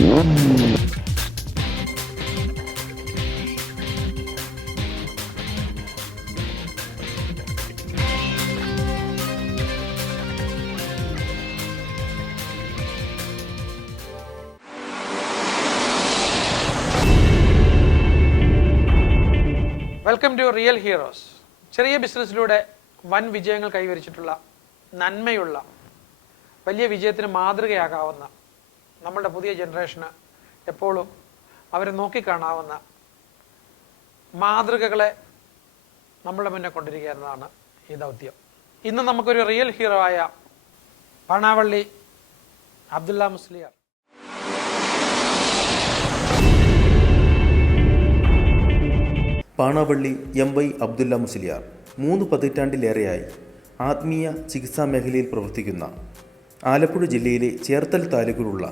Welcome to real heroes. ചെറിയ ബിസിനസ്സിലൂടെ വൻ വിജയങ്ങൾ കൈവരിച്ചിട്ടുള്ള, നന്മയുള്ള, വലിയ വിജയത്തിന് മാതൃകയാകാവുന്ന, നമ്മളുടെ പുതിയ ജനറേഷന് എപ്പോഴും അവരെ നോക്കിക്കാണാവുന്ന മാതൃകകളെ നമ്മളുടെ മുന്നേ കൊണ്ടിരിക്കുക എന്നതാണ് ഈ ദൗത്യം. ഇന്ന് നമുക്കൊരു റിയൽ ഹീറോ ആയ പാണാവള്ളി അബ്ദുള്ള മുസ്ലിയാർ പാണാവള്ളി എം.വൈ. അബ്ദുള്ള മുസ്ലിയാർ 3 പതിറ്റാണ്ടിലേറെയായി ആത്മീയ ചികിത്സാ മേഖലയിൽ പ്രവർത്തിക്കുന്ന ആലപ്പുഴ ജില്ലയിലെ ചേർത്തൽ താലൂക്കിലുള്ള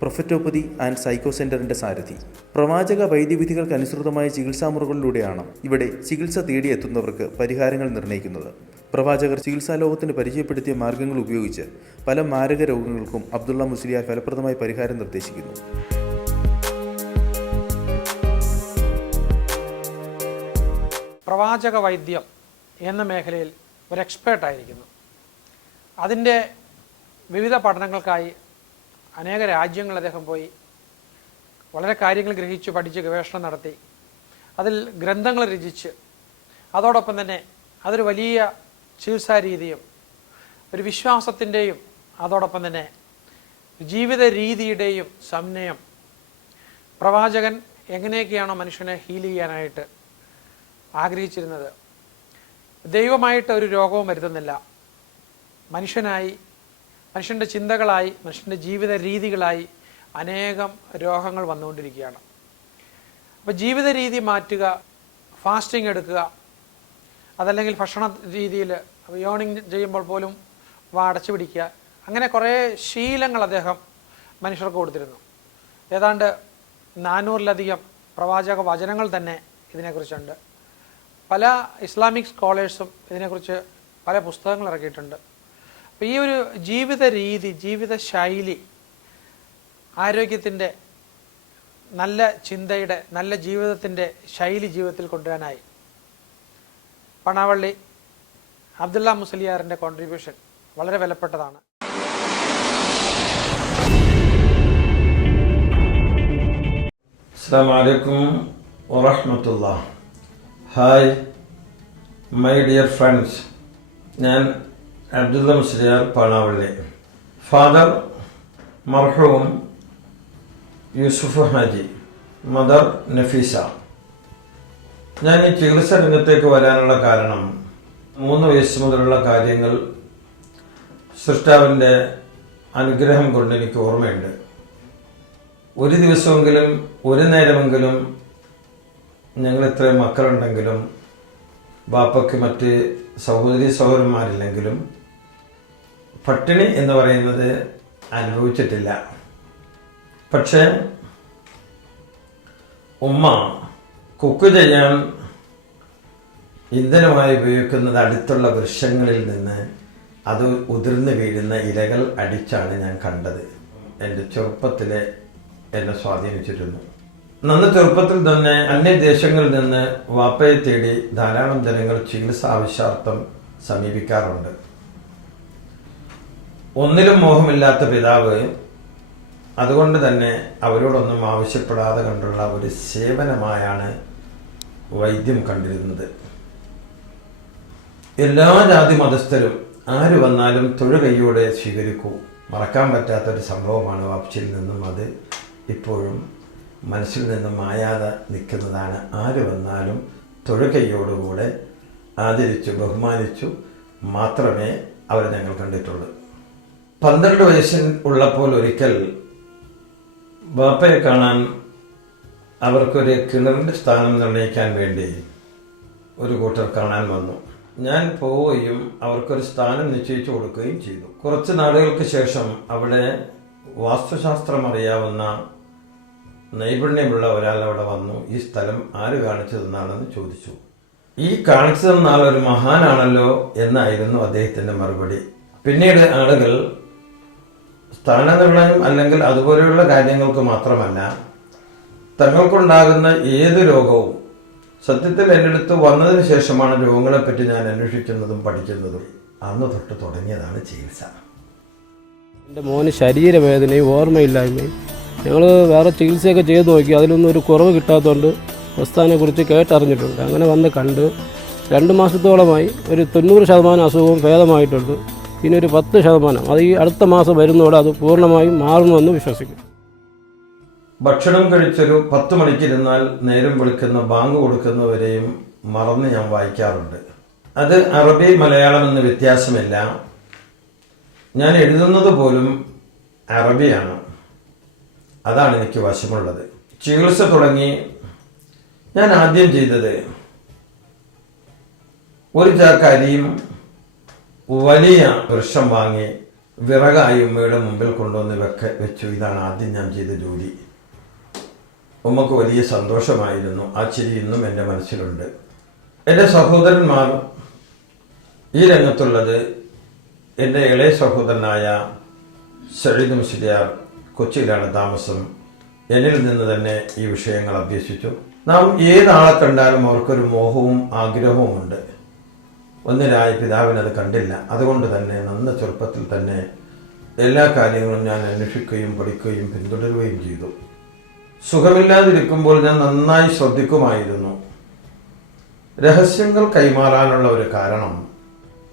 പ്രൊഫറ്റോപ്പതി ആൻഡ് സൈക്കോ സെൻ്ററിൻ്റെ സാരഥി. പ്രവാചക വൈദ്യവിധികൾക്കനുസൃതമായ ചികിത്സാ മുറകളിലൂടെയാണ് ഇവിടെ ചികിത്സ തേടിയെത്തുന്നവർക്ക് പരിഹാരങ്ങൾ നിർണ്ണയിക്കുന്നത്. പ്രവാചകർ ചികിത്സാലോകത്തിന് പരിചയപ്പെടുത്തിയ മാർഗങ്ങൾ ഉപയോഗിച്ച് പല മാരക രോഗങ്ങൾക്കും അബ്ദുള്ള മുസ്ലിയാർ ഫലപ്രദമായ പരിഹാരം നിർദ്ദേശിക്കുന്നു. പ്രവാചക വൈദ്യം എന്ന മേഖലയിൽ ഒരു എക്സ്പേർട്ടായിരിക്കുന്നു. അതിൻ്റെ വിവിധ പഠനങ്ങൾക്കായി അനേക രാജ്യങ്ങൾ അദ്ദേഹം പോയി വളരെ കാര്യങ്ങൾ ഗ്രഹിച്ചു, പഠിച്ച്, ഗവേഷണം നടത്തി, അതിൽ ഗ്രന്ഥങ്ങൾ രചിച്ച്, അതോടൊപ്പം തന്നെ അതൊരു വലിയ ചികിത്സാ രീതിയും ഒരു വിശ്വാസത്തിൻ്റെയും അതോടൊപ്പം തന്നെ ജീവിത രീതിയുടെയും സമന്വയം, പ്രവാചകൻ എങ്ങനെയൊക്കെയാണോ മനുഷ്യനെ ഹീൽ ചെയ്യാനായിട്ട് ആഗ്രഹിച്ചിരുന്നത്, ദൈവമായിട്ട് ഒരു രോഗവും വരുത്തുന്നില്ല, മനുഷ്യനായി, മനുഷ്യൻ്റെ ചിന്തകളായി, മനുഷ്യൻ്റെ ജീവിത രീതികളായി അനേകം രോഗങ്ങൾ വന്നുകൊണ്ടിരിക്കുകയാണ്. അപ്പോൾ ജീവിത രീതി മാറ്റുക, ഫാസ്റ്റിംഗ് എടുക്കുക, അതല്ലെങ്കിൽ ഭക്ഷണ രീതിയിൽ യോണിങ് ചെയ്യുമ്പോൾ പോലും അടച്ചു പിടിക്കുക, അങ്ങനെ കുറേ ശീലങ്ങൾ അദ്ദേഹം മനുഷ്യർക്ക് കൊടുത്തിരുന്നു. ഏതാണ്ട് 400-ലധികം പ്രവാചക വചനങ്ങൾ തന്നെ ഇതിനെക്കുറിച്ചുണ്ട്. പല ഇസ്ലാമിക് സ്കോളേഴ്സും ഇതിനെക്കുറിച്ച് പല പുസ്തകങ്ങൾ ഇറക്കിയിട്ടുണ്ട്. അപ്പോൾ ഈ ഒരു ജീവിത രീതി, ജീവിത ശൈലി, ആരോഗ്യത്തിൻ്റെ, നല്ല ചിന്തയുടെ, നല്ല ജീവിതത്തിൻ്റെ ശൈലി ജീവിതത്തിൽ കൊണ്ടുവരാനായി പാണാവള്ളി അബ്ദുള്ള മുസ്ലിയാറിൻ്റെ കോൺട്രിബ്യൂഷൻ വളരെ വിലപ്പെട്ടതാണ്. അസ്സലാമു അലൈക്കും വറഹ്മത്തുള്ളാഹി. ഹായ് മൈ ഡിയർ ഫ്രണ്ട്സ്, ഞാൻ അബ്ദുള്ള മുസ്ലിയാർ, പാണാവള്ളി. ഫാദർ മർഹൂം യൂസുഫ് ഹാജി, മദർ നഫീസ. ഞാൻ ഈ ചികിത്സാ രംഗത്തേക്ക് വരാനുള്ള കാരണം 3 വയസ്സ് മുതലുള്ള കാര്യങ്ങൾ സൃഷ്ടാവിൻ്റെ അനുഗ്രഹം കൊണ്ട് എനിക്ക് ഓർമ്മയുണ്ട്. ഒരു ദിവസമെങ്കിലും, ഒരു നേരമെങ്കിലും, ഞങ്ങൾ ഇത്രയും മക്കളുണ്ടെങ്കിലും ബാപ്പയ്ക്ക് മറ്റ് സഹോദരി സഹോദരന്മാരില്ലെങ്കിലും പട്ടിണി എന്ന് പറയുന്നത് അനുഭവിച്ചിട്ടില്ല. പക്ഷേ ഉമ്മ കുക്ക് ചെയ്യാൻ ഇന്ധനമായി ഉപയോഗിക്കുന്നത് അടുത്തുള്ള വൃക്ഷങ്ങളിൽ നിന്ന് അത് ഉതിർന്നു വീഴുന്ന ഇലകൾ അടിച്ചാണ് ഞാൻ കണ്ടത്. എൻ്റെ ചെറുപ്പത്തിലെ എന്നെ സ്വാധീനിച്ചിരുന്നു. നന്ന ചെറുപ്പത്തിൽ തന്നെ അന്യദേശങ്ങളിൽ നിന്ന് വാപ്പയെ തേടി ധാരാളം ജനങ്ങൾ ചികിത്സ ആവശ്യാർത്ഥം സമീപിക്കാറുണ്ട്. ഒന്നിലും മോഹമില്ലാത്ത പിതാവ് അതുകൊണ്ട് തന്നെ അവരോടൊന്നും ആവശ്യപ്പെടാതെ കണ്ടുള്ള ഒരു സേവനമായാണ് വൈദ്യം കണ്ടിരുന്നത്. എല്ലാ ജാതി മതസ്ഥരും ആര് വന്നാലും തൊഴുകൈയോടെ സ്വീകരിക്കൂ. മറക്കാൻ പറ്റാത്തൊരു സംഭവമാണ് വാപ്പച്ചിയിൽ നിന്നും. അത് ഇപ്പോഴും മനസ്സിൽ നിന്നും മായാതെ നിൽക്കുന്നതാണ്. ആര് വന്നാലും തൊഴുകൈയോടുകൂടെ ആദരിച്ചു, ബഹുമാനിച്ചു മാത്രമേ അവരെ ഞങ്ങൾ കണ്ടിട്ടുള്ളൂ. 12 വയസ്സിൽ ഉള്ളപ്പോൾ ഒരിക്കൽ ബാപ്പയെ കാണാൻ അവർക്കൊരു കിണറിൻ്റെ സ്ഥാനം നിർണ്ണയിക്കാൻ വേണ്ടി ഒരു കൂട്ടർ കാണാൻ വന്നു. ഞാൻ പോവുകയും അവർക്കൊരു സ്ഥാനം നിശ്ചയിച്ചു കൊടുക്കുകയും ചെയ്തു. കുറച്ച് നാളുകൾക്ക് ശേഷം അവിടെ വാസ്തുശാസ്ത്രം അറിയാവുന്ന നൈപുണ്യമുള്ള ഒരാൾ അവിടെ വന്നു. ഈ സ്ഥലം ആര് കാണിച്ചു തന്നാണെന്ന് ചോദിച്ചു. ഈ കാണിച്ചു തന്ന ആൾ ഒരു മഹാനാണല്ലോ എന്നായിരുന്നു അദ്ദേഹത്തിൻ്റെ മറുപടി. പിന്നീട് ആളുകൾ സ്ഥാനനിർണയം അല്ലെങ്കിൽ അതുപോലെയുള്ള കാര്യങ്ങൾക്ക് മാത്രമല്ല, തങ്ങൾക്കുണ്ടാകുന്ന ഏത് രോഗവും സത്യത്തിൽ എൻ്റെ അടുത്ത് വന്നതിന് ശേഷമാണ് രോഗങ്ങളെപ്പറ്റി ഞാൻ അന്വേഷിക്കുന്നതും പഠിക്കുന്നതും. അന്ന് തൊട്ട് തുടങ്ങിയതാണ് ചികിത്സ. എൻ്റെ മോന് ശരീരവേദനയും ഓർമ്മയില്ലായ്മയും ഞങ്ങൾ വേറെ ചികിത്സയൊക്കെ ചെയ്ത് നോക്കി, അതിലൊന്നും ഒരു കുറവ് കിട്ടാത്തതുകൊണ്ട് പ്രസ്ഥാനെക്കുറിച്ച് കേട്ടറിഞ്ഞിട്ടുണ്ട്. അങ്ങനെ വന്ന് കണ്ട് 2 മാസത്തോളമായി ഒരു 90% അസുഖവും ഭേദമായിട്ടുണ്ട്. ഇനി ഒരു 10%, അത് ഈ അടുത്ത മാസം വരുന്നതോടെ അത് പൂർണ്ണമായും മാറുമെന്ന് വിശ്വസിക്കും. ഭക്ഷണം കഴിച്ചൊരു 10 മണിക്കിരുന്നാൽ നേരം വിളിക്കുന്ന ബാങ്ക് കൊടുക്കുന്നവരെയും മറന്ന് ഞാൻ വായിക്കാറുണ്ട്. അത് അറബി മലയാളം എന്ന് വ്യത്യാസമില്ല. ഞാൻ എഴുതുന്നത് പോലും അറബിയാണ്. അതാണ് എനിക്ക് വശമുള്ളത്. ചികിത്സ തുടങ്ങി ഞാൻ ആദ്യം ചെയ്തത് ഒരു ചാക്ക് അരിയും വലിയ വൃക്ഷം വാങ്ങി വിറകായി ഉമ്മയുടെ മുമ്പിൽ കൊണ്ടുവന്ന് വെച്ചു. ഇതാണ് ആദ്യം ഞാൻ ചെയ്ത ജോലി. ഉമ്മക്ക് വലിയ സന്തോഷമായിരുന്നു. ആ ചിരി ഇന്നും എൻ്റെ മനസ്സിലുണ്ട്. എൻ്റെ സഹോദരന്മാർ ഈ രംഗത്തുള്ളത് എൻ്റെ ഇളയ സഹോദരനായ സഈദ് മുസ്ലിയാർ കൊച്ചിയിലാണ് താമസം. എന്നിൽ നിന്ന് തന്നെ ഈ വിഷയങ്ങൾ അഭ്യസിച്ചു. നാം ഏതാളെ കണ്ടാലും അവർക്കൊരു മോഹവും ആഗ്രഹവും ഉണ്ട്. ഒന്നിനായ പിതാവിനത് കണ്ടില്ല. അതുകൊണ്ട് തന്നെ നന്ന ചെറുപ്പത്തിൽ തന്നെ എല്ലാ കാര്യങ്ങളും ഞാൻ അന്വേഷിക്കുകയും പഠിക്കുകയും പിന്തുടരുകയും ചെയ്തു. സുഖമില്ലാതിരിക്കുമ്പോൾ ഞാൻ നന്നായി ശ്രദ്ധിക്കുമായിരുന്നു. രഹസ്യങ്ങൾ കൈമാറാനുള്ള ഒരു കാരണം,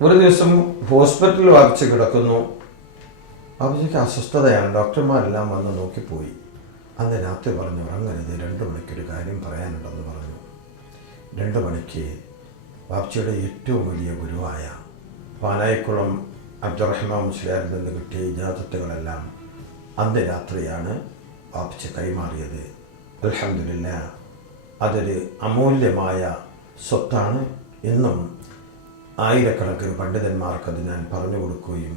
ഒരു ദിവസം ഹോസ്പിറ്റലിൽ വാപ്പിച്ച് കിടക്കുന്നു. വാപ്പിച്ചിക്ക് അസ്വസ്ഥതയാണ്. ഡോക്ടർമാരെല്ലാം വന്ന് നോക്കിപ്പോയി. അന്ന് രാത്രി പറഞ്ഞു, ഉറങ്ങരുത്, 2 മണിക്കൊരു കാര്യം പറയാനുണ്ടെന്ന് പറഞ്ഞു. 2 മണിക്ക് വാപ്പിച്ചിയുടെ ഏറ്റവും വലിയ ഗുരുവായ പാലായിക്കുളം അബ്ദുറഹ്മാൻ മുസ്ലിയാരിൽ നിന്ന് കിട്ടിയ ഇജാസത്തുകളെല്ലാം അന്ന് രാത്രിയാണ് വാപ്പിച്ച് കൈമാറിയത്. അൽഹംദുലില്ലാഹ്, അതൊരു അമൂല്യമായ സ്വത്താണ്. ഇന്നും ആയിരക്കണക്കിന് പണ്ഡിതന്മാർക്കത് ഞാൻ പറഞ്ഞു കൊടുക്കുകയും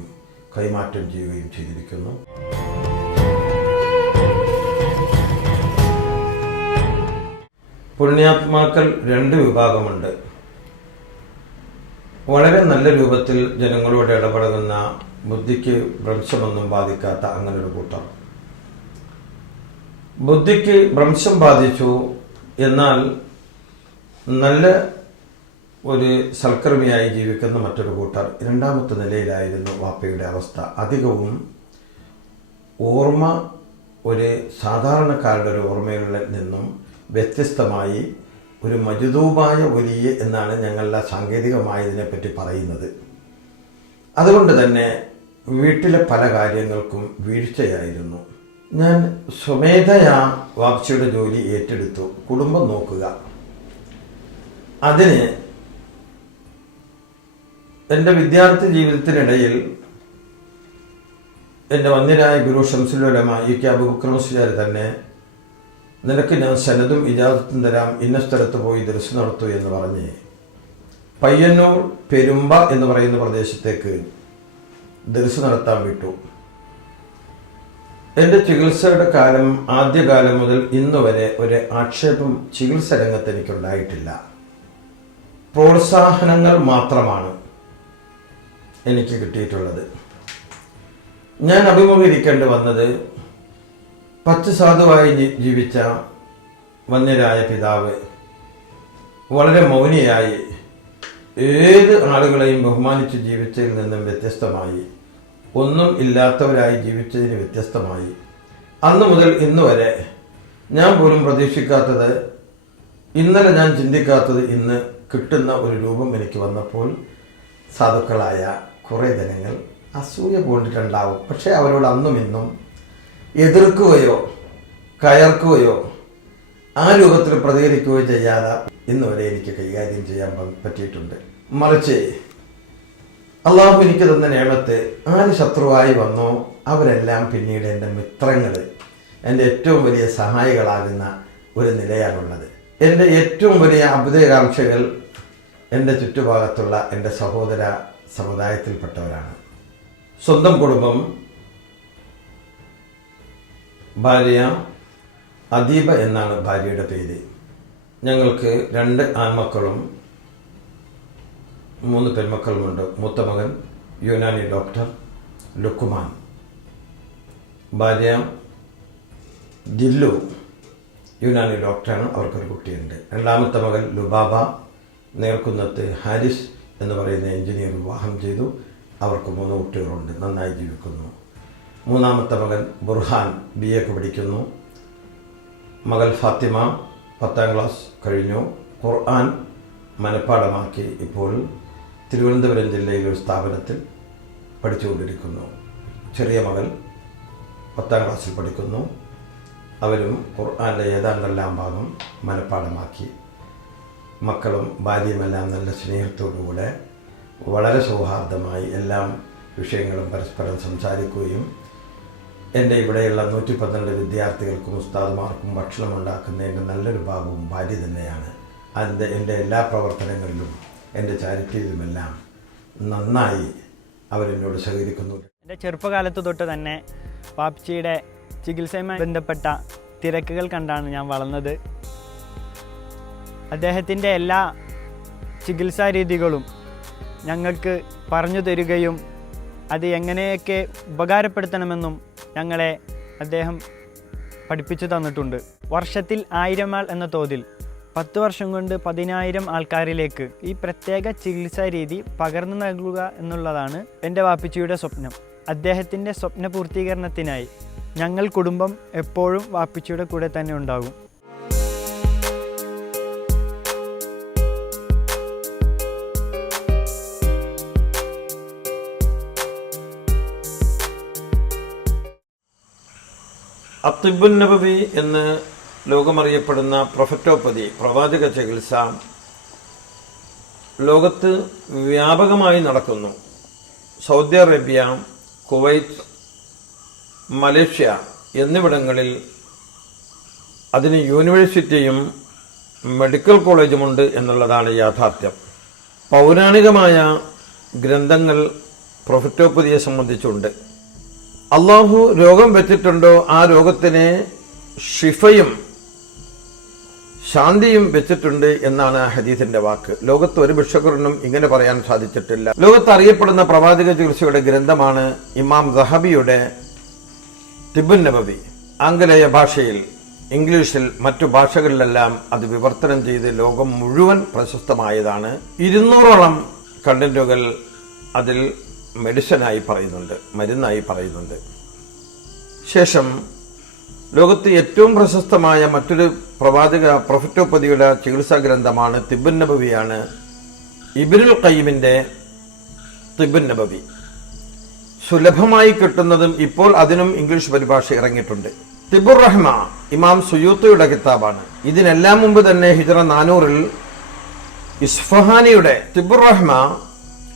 കൈമാറ്റം ചെയ്യുകയും ചെയ്തിരിക്കുന്നു. പുണ്യാത്മാക്കൾ 2 വിഭാഗമുണ്ട്. വളരെ നല്ല രൂപത്തിൽ ജനങ്ങളോട് ഇടപഴകുന്ന, ബുദ്ധിക്ക് ഭ്രംശമൊന്നും ബാധിക്കാത്ത അങ്ങനൊരു കൂട്ടം. ബുദ്ധിക്ക് ഭ്രംശം ബാധിച്ചു, എന്നാൽ നല്ല ഒരു സൽക്കർമ്മിയായി ജീവിക്കുന്ന മറ്റൊരു കൂട്ടർ. 2ാമത്തെ നിലയിലായിരുന്നു വാപ്പയുടെ അവസ്ഥ. അധികവും ഓർമ്മ ഒരു സാധാരണക്കാരുടെ ഒരു ഓർമ്മയിൽ നിന്നും വ്യത്യസ്തമായി ഒരു മജ്ദൂബായ വലിയ എന്നാണ് ഞങ്ങളുടെ സാങ്കേതികമായി ഇതിനെപ്പറ്റി പറയുന്നത്. അതുകൊണ്ട് തന്നെ വീട്ടിലെ പല കാര്യങ്ങൾക്കും വീഴ്ചയായിരുന്നു. ഞാൻ സ്വമേധയാ വാപ്പച്ചിയുടെ ജോലി ഏറ്റെടുത്തു. കുടുംബം നോക്കുക. അതിന് എൻ്റെ വിദ്യാർത്ഥി ജീവിതത്തിനിടയിൽ എൻ്റെ വന്യരായ ഗുരു ഷംസുൽ ഉലമ ഇ.കെ. അബൂബക്കർ മുസ്ലിയാർ തന്നെ, നിനക്ക് ഞാൻ സനദും ഇജാസത്തും തരാം, ഇന്ന സ്ഥലത്ത് പോയി ദർസ് നടത്തൂ എന്ന് പറഞ്ഞ് പയ്യന്നൂർ പെരുമ്പ എന്ന് പറയുന്ന പ്രദേശത്തേക്ക് ദർസ് നടത്താൻ വിട്ടു. എൻ്റെ ചികിത്സയുടെ കാലം, ആദ്യകാലം മുതൽ ഇന്ന് വരെ ഒരു ആക്ഷേപം ചികിത്സ രംഗത്ത് എനിക്കുണ്ടായിട്ടില്ല. പ്രോത്സാഹനങ്ങൾ മാത്രമാണ് എനിക്ക് കിട്ടിയിട്ടുള്ളത്. ഞാൻ അഭിമുഖീകരിക്കേണ്ടി വന്നത് പച്ചസാധുവായി ജീവിച്ച വന്യരായ പിതാവ് വളരെ മൗനിയായി ഏത് ആളുകളെയും ബഹുമാനിച്ച് ജീവിച്ചതിൽ നിന്നും വ്യത്യസ്തമായി, ഒന്നും ഇല്ലാത്തവരായി ജീവിച്ചതിന് വ്യത്യസ്തമായി, അന്ന് മുതൽ ഇന്ന് വരെ ഞാൻ പോലും പ്രതീക്ഷിക്കാത്തത്, ഇന്നലെ ഞാൻ ചിന്തിക്കാത്തത് ഇന്ന് കിട്ടുന്ന ഒരു രൂപം എനിക്ക് വന്നപ്പോൾ സാധുക്കളായ കുറേ ജനങ്ങൾ അസൂയ പൂണ്ടിട്ടുണ്ടാവും. പക്ഷേ അവരോട് അന്നും ഇന്നും എതിർക്കുകയോ കയർക്കുകയോ ആ രൂപത്തിൽ പ്രതികരിക്കുകയോ ചെയ്യാതെ ഇന്ന് വരെ എനിക്ക് കൈകാര്യം ചെയ്യാൻ പറ്റിയിട്ടുണ്ട്. മറിച്ച് അള്ളാഹു എനിക്ക് തന്ന നിഅമത്ത്, ആര് ശത്രുവായി വന്നോ അവരെല്ലാം പിന്നീട് എൻ്റെ മിത്രങ്ങൾ, എൻ്റെ ഏറ്റവും വലിയ സഹായികളാകുന്ന ഒരു നിലയാണുള്ളത്. എൻ്റെ ഏറ്റവും വലിയ അഭ്യുദയകാംക്ഷകൾ എൻ്റെ ചുറ്റുഭാഗത്തുള്ള എൻ്റെ സഹോദര സമുദായത്തിൽപ്പെട്ടവരാണ്. സ്വന്തം കുടുംബം, ഭാര്യ അദീബ എന്നാണ് ഭാര്യയുടെ പേര്. ഞങ്ങൾക്ക് 2 ആൺമക്കളും 3 പെൺമക്കളുമുണ്ട്. മൂത്ത മകൻ യുനാനി ഡോക്ടർ ലുക്കുമാൻ, ഭാര്യ ജില്ലു യുനാനി ഡോക്ടറാണ്, അവർക്കൊരു കുട്ടിയുണ്ട്. രണ്ടാമത്തെ മകൻ ലുബാബ നേർക്കുന്നത്ത് ഹാരിസ് എന്ന് പറയുന്ന എഞ്ചിനീയർ വിവാഹം ചെയ്തു, അവർക്ക് 3 കുട്ടികളുണ്ട്, നന്നായി ജീവിക്കുന്നു. മൂന്നാമത്തെ മകൻ ബുർഹാൻ BA പഠിക്കുന്നു. മകൾ ഫാത്തിമ 10ാം ക്ലാസ് കഴിഞ്ഞു, ഖുർആൻ മനഃപ്പാഠമാക്കി ഇപ്പോൾ തിരുവനന്തപുരം ജില്ലയിലെ ഒരു സ്ഥാപനത്തിൽ പഠിച്ചുകൊണ്ടിരിക്കുന്നു. ചെറിയ മകൾ 10ാം ക്ലാസ്സിൽ പഠിക്കുന്നു, അവരും ഖുർആൻ്റെ ഏതാണ്ടെല്ലാം ഭാഗം മനഃപ്പാഠമാക്കി. മക്കളും ഭാര്യയുമെല്ലാം നല്ല സ്നേഹത്തോടുകൂടെ വളരെ സൗഹാർദ്ദമായി എല്ലാ വിഷയങ്ങളും പരസ്പരം സംസാരിക്കുകയും എൻ്റെ ഇവിടെയുള്ള 112 വിദ്യാർത്ഥികൾക്കും ഉസ്താദുമാർക്കും ഭക്ഷണം ഉണ്ടാക്കുന്നതിൻ്റെ നല്ലൊരു ഭാഗവും ഭാര്യ തന്നെയാണ്. എൻ്റെ എല്ലാ പ്രവർത്തനങ്ങളിലും എൻ്റെ ചാരിറ്റിയിലുമെല്ലാം നന്നായി അവരെന്നോട് സഹകരിക്കുന്നു. എൻ്റെ ചെറുപ്പകാലത്ത് തൊട്ട് തന്നെ വാപ്ചിയുടെ ചികിത്സയുമായി ബന്ധപ്പെട്ട തിരക്കുകൾ കണ്ടാണ് ഞാൻ വളർന്നത്. അദ്ദേഹത്തിൻ്റെ എല്ലാ ചികിത്സാ രീതികളും ഞങ്ങൾക്ക് പറഞ്ഞു തരികയും അത് എങ്ങനെയൊക്കെ ഉപകാരപ്പെടുത്തണമെന്നും ഞങ്ങളെ അദ്ദേഹം പഠിപ്പിച്ചു തന്നിട്ടുണ്ട്. വർഷത്തിൽ 1000 ആൾ എന്ന തോതിൽ 10 വർഷം കൊണ്ട് 10,000 ആൾക്കാരിലേക്ക് ഈ പ്രത്യേക ചികിത്സാ രീതി പകർന്നു നൽകുക എന്നുള്ളതാണ് എൻ്റെ വാപ്പിച്ചിയുടെ സ്വപ്നം. അദ്ദേഹത്തിൻ്റെ സ്വപ്ന പൂർത്തീകരണത്തിനായി ഞങ്ങൾ കുടുംബം എപ്പോഴും വാപ്പിച്ചിയുടെ കൂടെ തന്നെ ഉണ്ടാകും. അത്തിബുൻ നബവി എന്ന് ലോകമറിയപ്പെടുന്ന പ്രൊഫറ്റോപ്പതി പ്രവാചക ചികിത്സ ലോകത്ത് വ്യാപകമായി നടക്കുന്നു. സൗദി അറേബ്യ, കുവൈറ്റ്, മലേഷ്യ എന്നിവിടങ്ങളിൽ അതിന് യൂണിവേഴ്സിറ്റിയും മെഡിക്കൽ കോളേജുമുണ്ട് എന്നുള്ളതാണ് യാഥാർത്ഥ്യം. പൗരാണികമായ ഗ്രന്ഥങ്ങൾ പ്രൊഫറ്റോപ്പതിയെ സംബന്ധിച്ചുണ്ട്. അള്ളാഹു രോഗം വെച്ചിട്ടുണ്ടോ ആ രോഗത്തിന് ഷിഫയും ശാന്തിയും വെച്ചിട്ടുണ്ട് എന്നാണ് ഹദീസിന്റെ വാക്ക്. ലോകത്ത് ഒരു ഭിക്ഷുക്കറിനും ഇങ്ങനെ പറയാൻ സാധിച്ചിട്ടില്ല. ലോകത്ത് അറിയപ്പെടുന്ന പ്രവാചക ചികിത്സയുടെ ഗ്രന്ഥമാണ് ഇമാം സഹബിയുടെ തിബുൻ നബവി. ആംഗലേയ ഭാഷയിൽ, ഇംഗ്ലീഷിൽ, മറ്റു ഭാഷകളിലെല്ലാം അത് വിവർത്തനം ചെയ്ത് ലോകം മുഴുവൻ പ്രശസ്തമായതാണ്. 200ഓളം കണ്ടന്റുകൾ അതിൽ മെഡിസിനായി പറയുന്നുണ്ട്, മരുന്നായി പറയുന്നുണ്ട്. ശേഷം ലോകത്ത് ഏറ്റവും പ്രശസ്തമായ മറ്റൊരു പ്രവാചക പ്രൊഫറ്റോപ്പതിയുടെ ചികിത്സാ ഗ്രന്ഥമാണ് തിബുൻ നബവിയാണ്, ഇബ്നുൽ ഖയ്യിമിന്റെ തിബുൻ നബവി. സുലഭമായി കിട്ടുന്നതും ഇപ്പോൾ അതിനും ഇംഗ്ലീഷ് പരിഭാഷ ഇറങ്ങിയിട്ടുണ്ട്. തിബുർ റഹ്മ ഇമാം സുയൂത്തിയുടെ കിതാബാണ്. ഇതിനെല്ലാം മുമ്പ് തന്നെ ഹിജ്റ 400-ൽ ഇസ്ഫഹാനിയുടെ തിബുർ റഹ്മ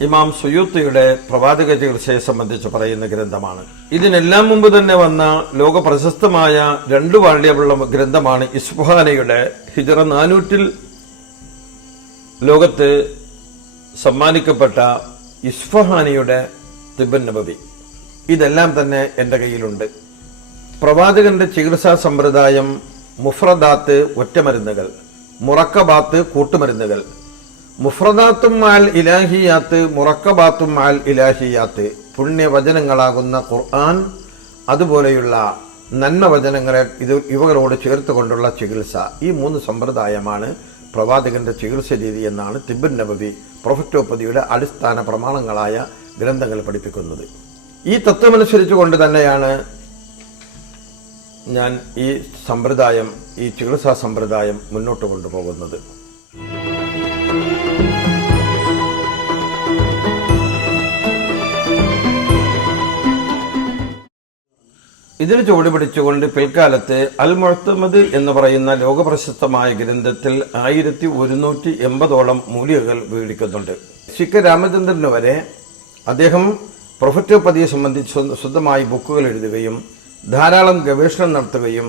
ഇമാം സുയൂത്തിയുടെ പ്രവാചക ചികിത്സയെ സംബന്ധിച്ച് പറയുന്ന ഗ്രന്ഥമാണ്. ഇതിനെല്ലാം മുമ്പ് തന്നെ വന്ന ലോക പ്രശസ്തമായ 2 വാള്യമുള്ള ഗ്രന്ഥമാണ് ഇസ്ഫഹാനിയുടെ ഹിജ്റ 400-ൽ ലോകത്ത് സമ്മാനിക്കപ്പെട്ട ഇസ്ഫഹാനിയുടെ തിബുൻ നബവി. ഇതെല്ലാം തന്നെ എൻ്റെ കയ്യിലുണ്ട്. പ്രവാചകന്റെ ചികിത്സാ സമ്പ്രദായം മുഫ്രദാത്ത് ഒറ്റമരുന്നുകൾ, മുറക്കബാത്ത് കൂട്ടുമരുന്നുകൾ, മുഫ്രദാത്തും മാൽ ഇലാഹിയാത്ത്, മുറക്കബാത്തും മാൽ ഇലാഹിയാത്ത്, പുണ്യവചനങ്ങളാകുന്ന ഖുർആൻ അതുപോലെയുള്ള നന്മ വചനങ്ങളെ ഇവകളോട് ചേർത്തുകൊണ്ടുള്ള ചികിത്സ. ഈ 3 സമ്പ്രദായമാണ് പ്രവാചകന്റെ ചികിത്സ രീതി എന്നാണ് തിബുൻ നബവി പ്രൊഫറ്റോപ്പതിയുടെ അടിസ്ഥാന പ്രമാണങ്ങളായ ഗ്രന്ഥങ്ങൾ പഠിപ്പിക്കുന്നത്. ഈ തത്വമനുസരിച്ചുകൊണ്ട് തന്നെയാണ് ഞാൻ ഈ സമ്പ്രദായം, ഈ ചികിത്സാ സമ്പ്രദായം മുന്നോട്ട് കൊണ്ടുപോകുന്നത്. ഇതിന് ചുവടുപിടിച്ചുകൊണ്ട് പിൽക്കാലത്ത് അൽ മുഅ്തമദ് എന്ന് പറയുന്ന ലോകപ്രശസ്തമായ ഗ്രന്ഥത്തിൽ 1180ഓളം മൂലികകൾ വിവരിക്കുന്നുണ്ട്. സിക്ക രാമചന്ദ്രന് വരെ അദ്ദേഹം പ്രൊഫറ്റോപ്പതിയെ സംബന്ധിച്ച് സ്വന്തമായി ബുക്കുകൾ എഴുതുകയും ധാരാളം ഗവേഷണം നടത്തുകയും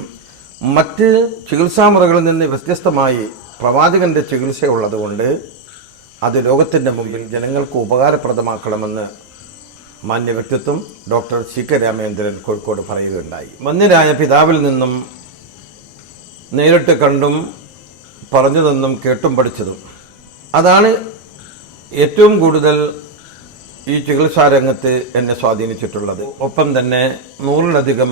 മറ്റ് ചികിത്സാമുറകളിൽ നിന്ന് വ്യത്യസ്തമായി പ്രവാചകന്റെ ചികിത്സയുള്ളതുകൊണ്ട് അത് ലോകത്തിൻ്റെ മുമ്പിൽ ജനങ്ങൾക്ക് ഉപകാരപ്രദമാക്കണമെന്ന് മാന്യ വ്യക്തിത്വം ഡോക്ടർ CK രാമേന്ദ്രൻ കോഴിക്കോട് പറയുകയുണ്ടായി. മന്യരായ പിതാവിൽ നിന്നും നേരിട്ട് കണ്ടും പറഞ്ഞു തന്നും കേട്ടും പഠിച്ചതും അതാണ് ഏറ്റവും കൂടുതൽ ഈ ചികിത്സാ രംഗത്ത് എന്നെ സ്വാധീനിച്ചിട്ടുള്ളത്. ഒപ്പം തന്നെ 100-ലധികം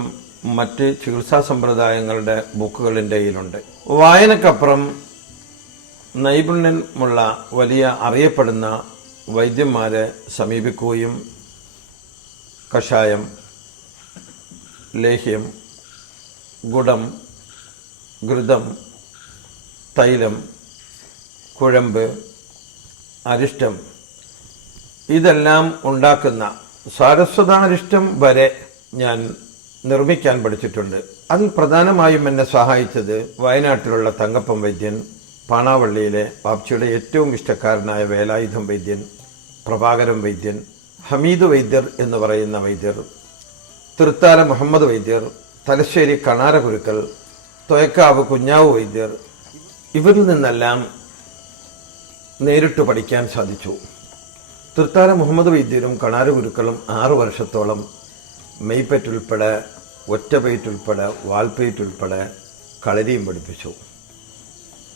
മറ്റ് ചികിത്സാ സമ്പ്രദായങ്ങളുടെ ബുക്കുകൾ എൻ്റെ കയ്യിലുണ്ട്. വായനക്കപ്പുറം നൈപുണ്യമുള്ള വലിയ അറിയപ്പെടുന്ന വൈദ്യന്മാരെ സമീപിക്കുകയും കഷായം, ലേഹ്യം, ഗുഡം, ഘൃതം, തൈലം, കുഴമ്പ്, അരിഷ്ടം ഇതെല്ലാം ഉണ്ടാക്കുന്ന സാരസ്വതാരിഷ്ടം വരെ ഞാൻ നിർമ്മിക്കാൻ പഠിച്ചിട്ടുണ്ട്. അതിൽ പ്രധാനമായും എന്നെ സഹായിച്ചത് വയനാട്ടിലുള്ള തങ്കപ്പം വൈദ്യൻ, പാണാവള്ളിയിലെ ബാപ്ചിയുടെ ഏറ്റവും ഇഷ്ടക്കാരനായ വേലായുധം വൈദ്യൻ, പ്രഭാകരൻ വൈദ്യൻ, ഹമീദ് വൈദ്യർ എന്ന് പറയുന്ന വൈദ്യർ, തൃത്താല മുഹമ്മദ് വൈദ്യർ, തലശ്ശേരി കണാര ഗുരുക്കൾ, തൊയക്കാവ് കുഞ്ഞാവ് വൈദ്യർ, ഇവരിൽ നിന്നെല്ലാം നേരിട്ട് പഠിക്കാൻ സാധിച്ചു. തൃത്താല മുഹമ്മദ് വൈദ്യരും കണാര ഗുരുക്കളും 6 വർഷത്തോളം മെയ്പെറ്റുൾപ്പെടെ, ഒറ്റപെയ്റ്റുൾപ്പെടെ, വാൽപെയ്റ്റുൾപ്പെടെ കളരിയും പഠിപ്പിച്ചു.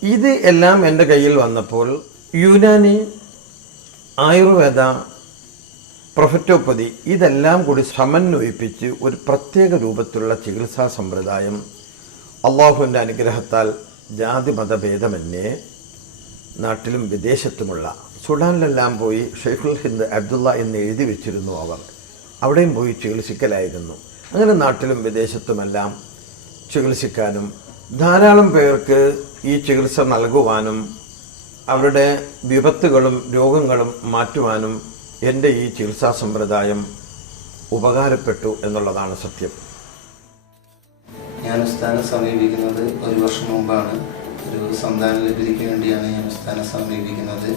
ഇത് എല്ലാം എൻ്റെ കയ്യിൽ വന്നപ്പോൾ യുനാനി, ആയുർവേദ, പ്രൊഫറ്റോപ്പതി ഇതെല്ലാം കൂടി സമന്വയിപ്പിച്ച് ഒരു പ്രത്യേക രൂപത്തിലുള്ള ചികിത്സാ സമ്പ്രദായം അള്ളാഹുവിൻ്റെ അനുഗ്രഹത്താൽ ജാതി മതഭേദമന്യേ നാട്ടിലും വിദേശത്തുമുള്ള സുഡാനിലെല്ലാം പോയി ഷെയ്ഖുൽ ഹിന്ദ് അബ്ദുള്ള എന്ന് എഴുതി വെച്ചിരുന്നു. അവിടെയും പോയി ചികിത്സിക്കലായിരുന്നു. അങ്ങനെ നാട്ടിലും വിദേശത്തുമെല്ലാം ചികിത്സിക്കാനും ധാരാളം പേർക്ക് ഈ ചികിത്സ നൽകുവാനും അവരുടെ വിപത്തുകളും രോഗങ്ങളും മാറ്റുവാനും എൻ്റെ ഈ ചികിത്സാ സമ്പ്രദായം ഉപകാരപ്പെട്ടു എന്നുള്ളതാണ് സത്യം. ഞാൻ ഉസ്താദിനെ സമീപിക്കുന്നത് 1 വർഷം മുമ്പാണ്. ഒരു സന്താന ലഭ്യതയ്ക്ക് വേണ്ടിയാണ് ഞാൻ ഉസ്താദിനെ സമീപിക്കുന്നത്.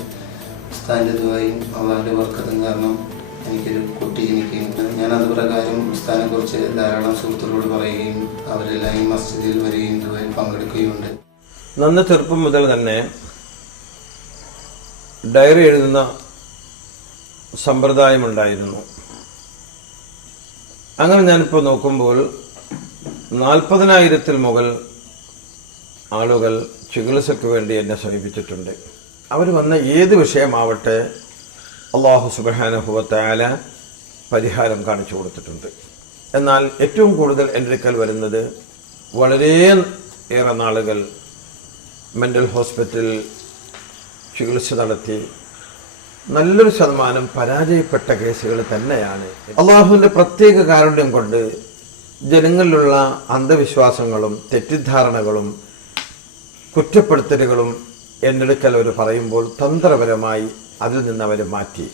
ഉസ്താദിൻ്റെ ദുആയും അള്ളാഹുവിൻ്റെ ബർക്കത്തും കാരണം എനിക്കൊരു കുട്ടി ജനിക്കുകയും ഞാനത് പ്രകാരം ഉസ്താദിനെ കുറിച്ച് ധാരാളം സുഹൃത്തുക്കളോട് പറയുകയും അവരെല്ലാം ഈ മസ്ജിദിൽ വരികയും ദുആയിൽ പങ്കെടുക്കുകയുണ്ട്. നന്ന ചെറുപ്പം മുതൽ തന്നെ ഡയറി എഴുതുന്ന സമ്പ്രദായമുണ്ടായിരുന്നു. അങ്ങനെ ഞാനിപ്പോൾ നോക്കുമ്പോൾ 40,000-ൽ മുകളിൽ ആളുകൾ ചികിത്സയ്ക്ക് വേണ്ടി എന്നെ സമീപിച്ചിട്ടുണ്ട്. അവർ വന്ന ഏത് വിഷയമാവട്ടെ അല്ലാഹു സുബ്ഹാനഹു വ തആല പരിഹാരം കാണിച്ചു കൊടുത്തിട്ടുണ്ട്. എന്നാൽ ഏറ്റവും കൂടുതൽ എൻ്റെ അടുക്കൽ വരുന്നത് വളരെ ഏറെ നാളുകൾ മെൻ്റൽ ഹോസ്പിറ്റലിൽ ചികിത്സ നടത്തി നല്ലൊരു ശതമാനം പരാജയപ്പെട്ട കേസുകൾ തന്നെയാണ്. അള്ളാഹുവിൻ്റെ പ്രത്യേക കാരുണ്യം കൊണ്ട് ജനങ്ങളിലുള്ള അന്ധവിശ്വാസങ്ങളും തെറ്റിദ്ധാരണകളും കുറ്റപ്പെടുത്തലുകളും എൻ്റെ അടുക്കൽ അവർ പറയുമ്പോൾ തന്ത്രപരമായി അതിൽ നിന്ന് അവർ മാറ്റി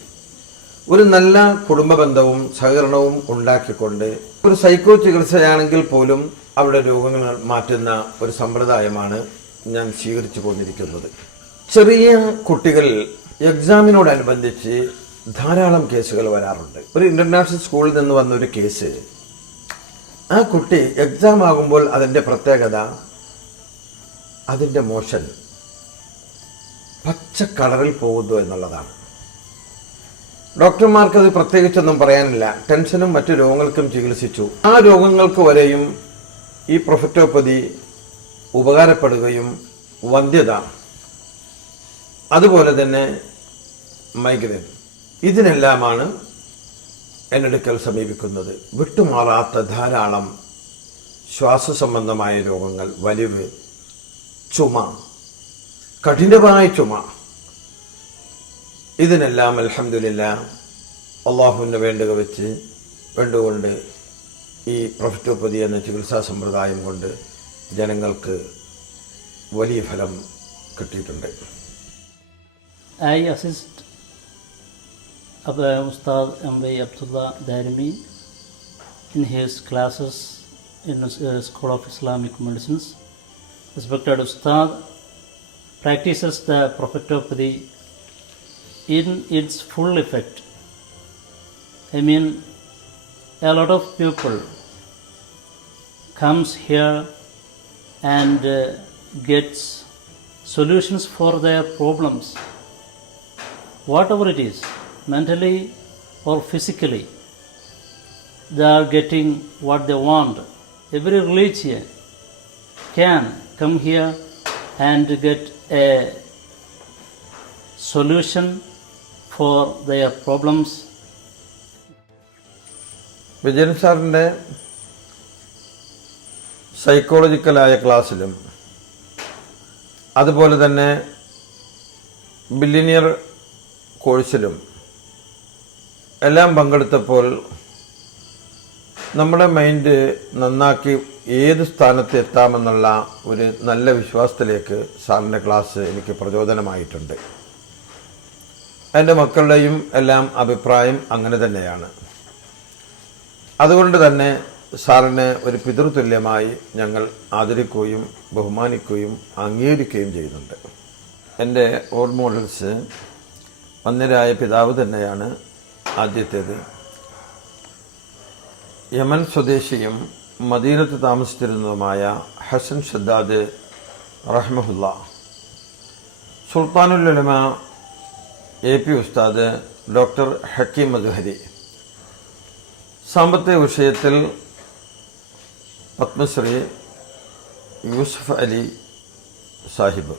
ഒരു നല്ല കുടുംബ ബന്ധവും സഹകരണവും ഉണ്ടാക്കിക്കൊണ്ട് ഒരു സൈക്കോ ചികിത്സയാണെങ്കിൽ പോലും അവരുടെ രോഗങ്ങൾ മാറ്റുന്ന ഒരു സമ്പ്രദായമാണ് ഞാൻ സ്വീകരിച്ചു പോന്നിരിക്കുന്നത്. ചെറിയ കുട്ടികൾ എക്സാമിനോടനുബന്ധിച്ച് ധാരാളം കേസുകൾ വരാറുണ്ട്. ഒരു ഇൻ്റർനാഷണൽ സ്കൂളിൽ നിന്ന് വന്ന ഒരു കേസ്, ആ കുട്ടി എക്സാം ആകുമ്പോൾ അതിൻ്റെ പ്രത്യേകത അതിൻ്റെ മോഷൻ പച്ച കളറിൽ പോകുന്നു എന്നുള്ളതാണ്. ഡോക്ടർമാർക്കത് പ്രത്യേകിച്ചൊന്നും പറയാനില്ല. ടെൻഷനും മറ്റു രോഗങ്ങൾക്കും ചികിത്സിച്ചു. ആ രോഗങ്ങൾക്ക് വരെയും ഈ പ്രൊഫറ്റോപ്പതി ഉപകാരപ്പെടുകയും വന്ധ്യത, അതുപോലെ തന്നെ മൈഗ്രെയിൻ, ഇതിനെല്ലാമാണ് എന്നടുക്കൽ സമീപിക്കുന്നത്. വിട്ടുമാറാത്ത ധാരാളം ശ്വാസസംബന്ധമായ രോഗങ്ങൾ, വലിവ്, ചുമ, കഠിനമായ ചുമ, ഇതിനെല്ലാം അൽഹംദുലില്ലാഹ് അള്ളാഹുവിൻ്റെ വേണ്ടുകൊണ്ട് ഈ പ്രൊഫറ്റോപ്പതി എന്ന ചികിത്സാ സമ്പ്രദായം കൊണ്ട് ജനങ്ങൾക്ക് വലിയ ഫലം കിട്ടിയിട്ടുണ്ട്. I assist Ustad M.V. Abdullah Darimi in his classes in School of Islamic Medicines. Respected Ustad practices the prophetopathy in its full effect. I mean, a lot of people comes here and gets solutions for their problems, whatever it is, mentally or physically. They are getting what they want. Every religion can come here and get a solution for their problems Vijayan സാറിൻ്റെ സൈക്കോളജിക്കലായ ക്ലാസ്സിലും അതുപോലെ തന്നെ ബില്ലിനിയർ കോഴ്സിലും എല്ലാം പങ്കെടുത്തപ്പോൾ നമ്മുടെ mind നന്നാക്കി ഏത് സ്ഥാനത്ത് എത്താമെന്നുള്ള ഒരു നല്ല വിശ്വാസത്തിലേക്ക് സാറിൻ്റെ ക്ലാസ് എനിക്ക് പ്രചോദനമായിട്ടുണ്ട്. എൻ്റെ മക്കളുടെയും എല്ലാം അഭിപ്രായം അങ്ങനെ തന്നെയാണ്. അതുകൊണ്ട് തന്നെ സാറിനെ ഒരു പിതൃതുല്യമായി ഞങ്ങൾ ആദരിക്കുകയും ബഹുമാനിക്കുകയും അംഗീകരിക്കുകയും ചെയ്യുന്നുണ്ട്. എൻ്റെ റോൾ മോഡൽസ് വന്യരായ പിതാവ് തന്നെയാണ് ആദ്യത്തേത്. യമൻ സ്വദേശിയും മദീനത്ത് താമസിച്ചിരുന്നതുമായ ഹസൻ ഷദ്ദാദ് റഹ്മഹുല്ല, സുൽത്താനുൽ ഉലമ AP ഉസ്താദ് ഡോക്ടർ ഹക്കീം അസ്ഹരി, സാമ്പത്തിക വിഷയത്തിൽ പത്മശ്രീ യൂസുഫ് അലി സാഹിബ്,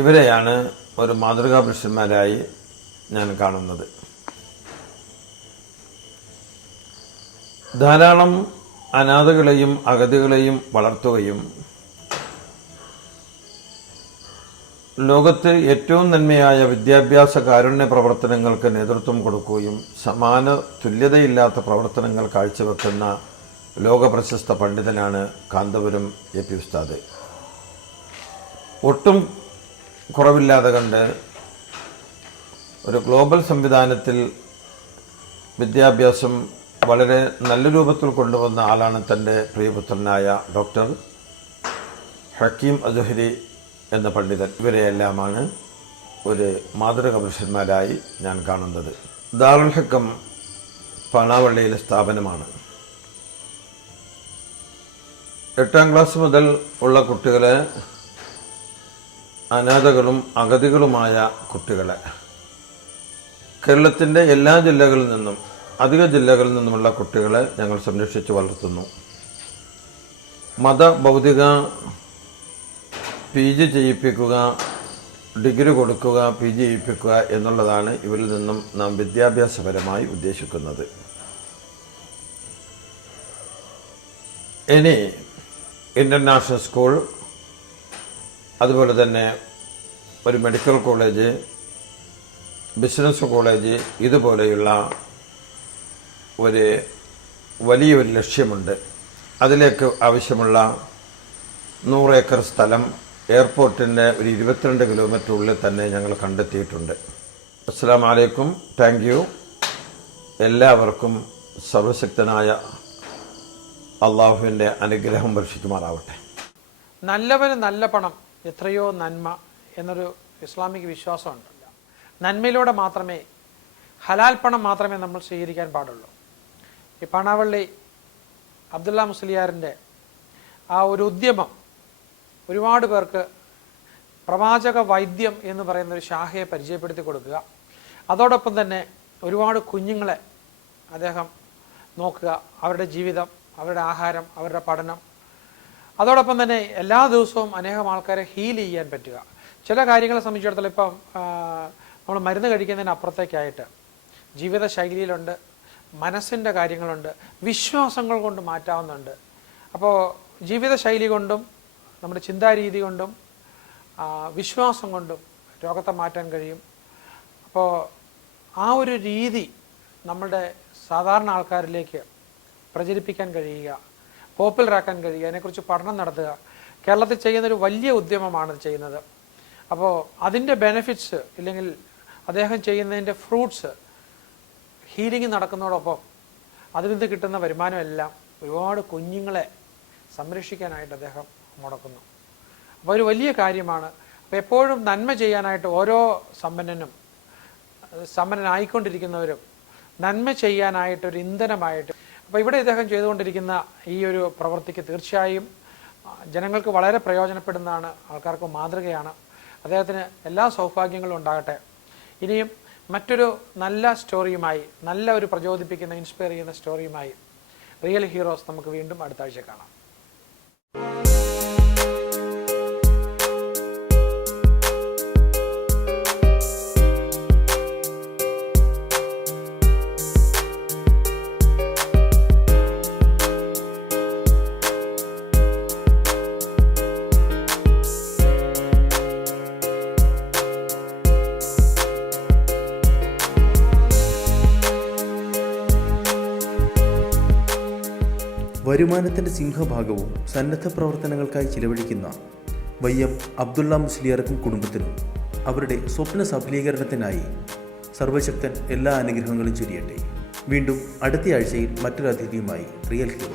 ഇവരെയാണ് ഒരു മാതൃകാ പുരുഷന്മാരായി ഞാൻ കാണുന്നത്. ധാരാളം അനാഥകളെയും അഗതികളെയും വളർത്തുകയും ലോകത്ത് ഏറ്റവും നന്മയായ വിദ്യാഭ്യാസ കാരുണ്യ പ്രവർത്തനങ്ങൾക്ക് നേതൃത്വം കൊടുക്കുകയും സമാന തുല്യതയില്ലാത്ത പ്രവർത്തനങ്ങൾ കാഴ്ചവെക്കുന്ന ലോകപ്രശസ്ത പണ്ഡിതനാണ് കാന്തപുരം AP ഉസ്താദ്. ഒട്ടും കുറവില്ലാതെ കണ്ട് ഒരു ഗ്ലോബൽ സംവിധാനത്തിൽ വിദ്യാഭ്യാസം വളരെ നല്ല രൂപത്തിൽ കൊണ്ടുവന്ന ആളാണ് തൻ്റെ പ്രിയപുത്രനായ ഡോക്ടർ ഹക്കീം അസ്ഹരി എന്ന പണ്ഡിതൻ. ഇവരെയെല്ലാമാണ് ഒരു മാതൃക പുരുഷന്മാരായി ഞാൻ കാണുന്നത്. ദാറുൽ ഹക്കം പാണാവള്ളിയിലെ സ്ഥാപനമാണ്. 8ാം ക്ലാസ് മുതൽ ഉള്ള കുട്ടികളെ, അനാഥകളും അഗതികളുമായ കുട്ടികളെ കേരളത്തിൻ്റെ എല്ലാ ജില്ലകളിൽ നിന്നും, അധിക ജില്ലകളിൽ നിന്നുമുള്ള കുട്ടികളെ ഞങ്ങൾ സംരക്ഷിച്ച് വളർത്തുന്നു. മതഭൗതിക PG ചെയ്യിപ്പിക്കുക, ഡിഗ്രി കൊടുക്കുക, PG ചെയ്യിപ്പിക്കുക എന്നുള്ളതാണ് ഇവരിൽ നിന്നും നാം വിദ്യാഭ്യാസപരമായി ഉദ്ദേശിക്കുന്നത്. ഇനി ഇൻ്റർനാഷണൽ സ്കൂൾ, അതുപോലെ തന്നെ ഒരു മെഡിക്കൽ കോളേജ്, ബിസിനസ് കോളേജ്, ഇതുപോലെയുള്ള ഒരു വലിയൊരു ലക്ഷ്യമുണ്ട്. അതിലേക്ക് ആവശ്യമുള്ള 100 ഏക്കർ സ്ഥലം എയർപോർട്ടിൻ്റെ ഒരു 22 കിലോമീറ്റർ ഉള്ളിൽ തന്നെ ഞങ്ങൾ കണ്ടെത്തിയിട്ടുണ്ട്. അസ്സലാമു അലൈക്കും. Thank you. എല്ലാവർക്കും സർവശക്തനായ അള്ളാഹുവിൻ്റെ അനുഗ്രഹം വർഷിക്കുമാറാവട്ടെ. നല്ലവന് നല്ല പണം എത്രയോ നന്മ എന്നൊരു ഇസ്ലാമിക വിശ്വാസമുണ്ടല്ലോ. നന്മയിലൂടെ മാത്രമേ, ഹലാൽ പണം മാത്രമേ നമ്മൾ സ്വീകരിക്കാൻ പാടുള്ളൂ. ഈ പാണാവള്ളി അബ്ദുല്ല മുസ്ലിയാറിൻ്റെ ആ ഒരു ഉദ്യമം ഒരുപാട് പേർക്ക് പ്രവാചക വൈദ്യം എന്ന് പറയുന്ന ഒരു ശാഖയെ പരിചയപ്പെടുത്തി കൊടുക്കുക, അതോടൊപ്പം തന്നെ ഒരുപാട് കുഞ്ഞുങ്ങളെ അദ്ദേഹം നോക്കുക, അവരുടെ ജീവിതം, അവരുടെ ആഹാരം, അവരുടെ പഠനം, അതോടൊപ്പം തന്നെ എല്ലാ ദിവസവും അനേകം ആൾക്കാരെ ഹീൽ ചെയ്യാൻ പറ്റുക. ചില കാര്യങ്ങളെ സംബന്ധിച്ചിടത്തോളം ഇപ്പം നമ്മൾ മരുന്ന് കഴിക്കുന്നതിന് അപ്പുറത്തേക്കായിട്ട് ജീവിതശൈലിയിലുണ്ട്, മനസ്സിൻ്റെ കാര്യങ്ങളുണ്ട്, വിശ്വാസങ്ങൾ കൊണ്ട് മാറ്റാവുന്നുണ്ട്. അപ്പോൾ ജീവിതശൈലി കൊണ്ടും നമ്മുടെ ചിന്താരീതി കൊണ്ടും വിശ്വാസം കൊണ്ടും രോഗത്തെ മാറ്റാൻ കഴിയും. അപ്പോൾ ആ ഒരു രീതി നമ്മളുടെ സാധാരണ ആൾക്കാരിലേക്ക് പ്രചരിപ്പിക്കാൻ കഴിയുക, പോപ്പുലറാക്കാൻ കഴിയുക, അതിനെക്കുറിച്ച് പഠനം നടത്തുക, കേരളത്തിൽ ചെയ്യുന്നൊരു വലിയ ഉദ്യമമാണ് ചെയ്യുന്നത്. അപ്പോൾ അതിൻ്റെ ബെനിഫിറ്റ്സ് ഇല്ലെങ്കിൽ അദ്ദേഹം ചെയ്യുന്നതിൻ്റെ ഫ്രൂട്ട്സ് ഹീലിംഗ് നടക്കുന്നതോടൊപ്പം അതിൽ നിന്ന് കിട്ടുന്ന വരുമാനമെല്ലാം ഒരുപാട് കുഞ്ഞുങ്ങളെ സംരക്ഷിക്കാനായിട്ട് അദ്ദേഹം മുടക്കുന്നു. അപ്പോൾ ഒരു വലിയ കാര്യമാണ്. അപ്പോൾ എപ്പോഴും നന്മ ചെയ്യാനായിട്ട് ഓരോ സമ്പന്നനായിക്കൊണ്ടിരിക്കുന്നവരും നന്മ ചെയ്യാനായിട്ടൊരു ഇന്ധനമായിട്ട്, അപ്പോൾ ഇവിടെ ഇദ്ദേഹം ചെയ്തുകൊണ്ടിരിക്കുന്ന ഈ ഒരു പ്രവൃത്തിക്ക് തീർച്ചയായും ജനങ്ങൾക്ക് വളരെ പ്രയോജനപ്പെടുന്നതാണ്, ആൾക്കാർക്ക് മാതൃകയാണ്. അദ്ദേഹത്തിന് എല്ലാ സൗഭാഗ്യങ്ങളും ഉണ്ടാകട്ടെ. ഇനിയും മറ്റൊരു നല്ല സ്റ്റോറിയുമായി, നല്ല ഒരു പ്രചോദിപ്പിക്കുന്ന, ഇൻസ്പയർ ചെയ്യുന്ന സ്റ്റോറിയുമായി റിയൽ ഹീറോസ് നമുക്ക് വീണ്ടും അടുത്ത ആഴ്ച കാണാം. വരുമാനത്തിൻ്റെ സിംഹഭാഗവും സന്നദ്ധ പ്രവർത്തനങ്ങൾക്കായി ചിലവഴിക്കുന്ന വൈ.എം. അബ്ദുള്ള മുസ്ലിയാർക്കും കുടുംബത്തിനും അവരുടെ സ്വപ്ന സഫലീകരണത്തിനായി സർവശക്തൻ എല്ലാ അനുഗ്രഹങ്ങളും ചൊരിയട്ടെ. വീണ്ടും അടുത്ത ആഴ്ചയിൽ മറ്റൊരു അതിഥിയുമായി റിയൽ ഹീറോ.